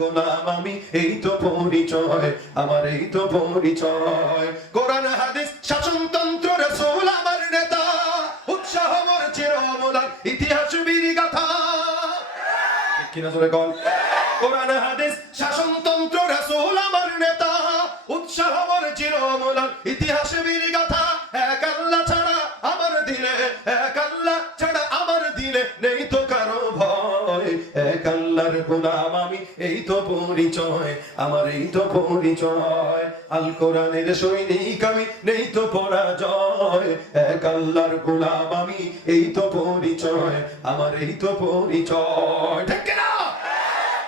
গোলাম আমি, এই তো পরিচয়, আমার এই তো পরিচয়। কোরআন, হাদিস, শাসনতন্ত্র, রাসূল, আমার নেতা। উৎসাহ মোর চিরমূলার ইতিহাস বীর গাথা কিনা জোরে কন? কোরআন, হাদিস, শাসনতন্ত্র, রাসূল, আমার নেতা। উৎসাহ মোর চিরমূলার ইতিহাস বীর গাথা এক আল্লাহ ছাড়া আমার দিলে গোলাম আমি এই তো পরিচয়, আমার এই তো পরিচয়। আল কোরআনের সৈনিক আমি, নেই তো পরাজয়। এক আল্লাহর গোলাম আমি, এই তো পরিচয়, আমার এই তো পরিচয়। ঠিক কিনা?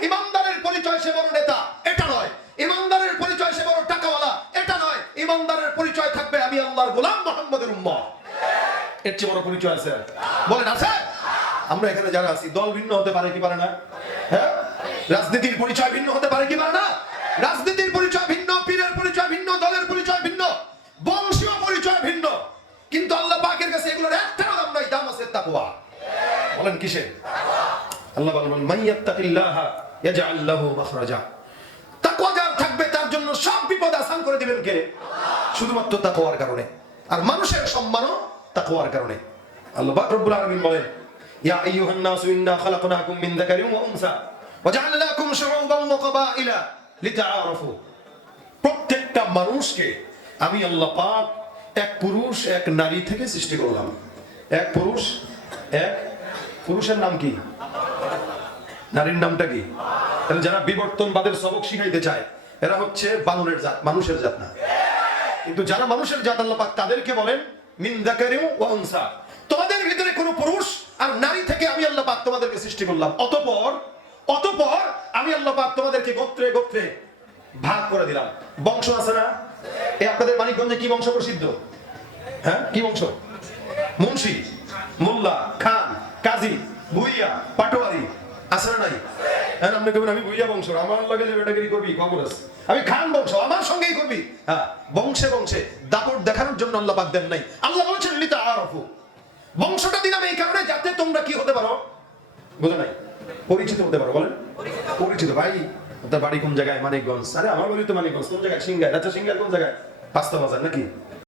ইমানদারের পরিচয় সে বড় নেতা, এটা নয়। ইমানদারের পরিচয় সে বড় টাকাওয়ালা, এটা নয়। ইমানদারের পরিচয় থাকবে আমি আল্লাহর গোলাম মোহাম্মদের উম্মা এর চেয়ে বড় পরিচয় আছে। বলেন, আছে? আমরা এখানে যারা আছি, দল ভিন্ন হতে পারে কি পারে না? হ্যাঁ? রাজনীতির পরিচয় ভিন্ন হতে পারে কি না? রাজনীতির পরিচয় ভিন্ন, পীরের পরিচয় ভিন্ন, দলের পরিচয় ভিন্ন, বংশীয় পরিচয় ভিন্ন। কিন্তু আল্লাহ পাকের কাছে এগুলোর একটা দাম নাই, দাম আছে তাকওয়া। বলেন কিসের আল্লাহ বলেন মাইয়াত্তাকিল্লাহ ইয়াজআল লাহু মাখরাজা। তাকওয়া যার থাকবে, তার জন্য সব বিপদ আসান করে দিবেন কে? শুধুমাত্র তাকওয়ার কারণে। আর মানুষের সম্মানও তাকওয়ার কারণে। আল্লাহ পাক রব্বুল আলামিন বলেন, ইয়া আইয়ুহান নাসু ইন্না খালাকনাকুম মিন যাকারিন ওয়া উনসা। ওয়া জাআলনাকুম শুউবান ওয়া লিতাআরাফু প্রত্যেকটা মানুষকে আমি আল্লাহ পাক এক পুরুষ, এক নারী থেকে সৃষ্টি করলাম। এক পুরুষ, এক পুরুষের নাম কি? নারীর নামটা কি? তাহলে যারা বিবর্তনবাদের সবক শিখাইতে চায়, এরা হচ্ছে বানরের জাত, মানুষের জাত না। কিন্তু যারা মানুষের জাত আল্লাহ পাক তাদেরকে বলেন, মিন যাকারিন ওয়া উনসা। তোমাদের ভিতরে কোনো পুরুষ আর নারী থেকে আমি আল্লাহ পাক তোমাদেরকে সৃষ্টি করলাম। অতঃপর অতঃপর আমি আল্লাহ পাক তোমাদেরকে গোত্রে ভাগ করে দিলাম। বংশ আছে না? এ আপনাদের মানিকগঞ্জে কি বংশ প্রসিদ্ধ? হ্যাঁ? কি বংশ? মুন্সি, মোল্লা, খান, কাজী, ভুইয়া, পাটোয়ারি। আছে না নাই? হ্যাঁ আপনি আমি ভুইয়া বংশ, আমার লগে বেটাগিরি করবি আছে আমি খান বংশ, আমার সঙ্গেই করবি। হ্যাঁ বংশে বংশে দাপট দেখানোর জন্য আল্লাহ পাক দেন নাই। আল্লাহ বলছেন, লিতা আরফু। বংশটা দিলাম এই কারণে যাতে তোমরা কি হতে পারো? নাই? পরিচিত হতে পারো, বলেন। পরিচিত। ভাই তার বাড়ি কোন জায়গায়? মানিকগঞ্জ। আরে আমার বাড়ি তো মানিকগঞ্জ। কোন জায়গায়? সিঙ্গায় আচ্ছা সিঙ্গায় কোন জায়গায়? পাঁচটা বাজার নাকি?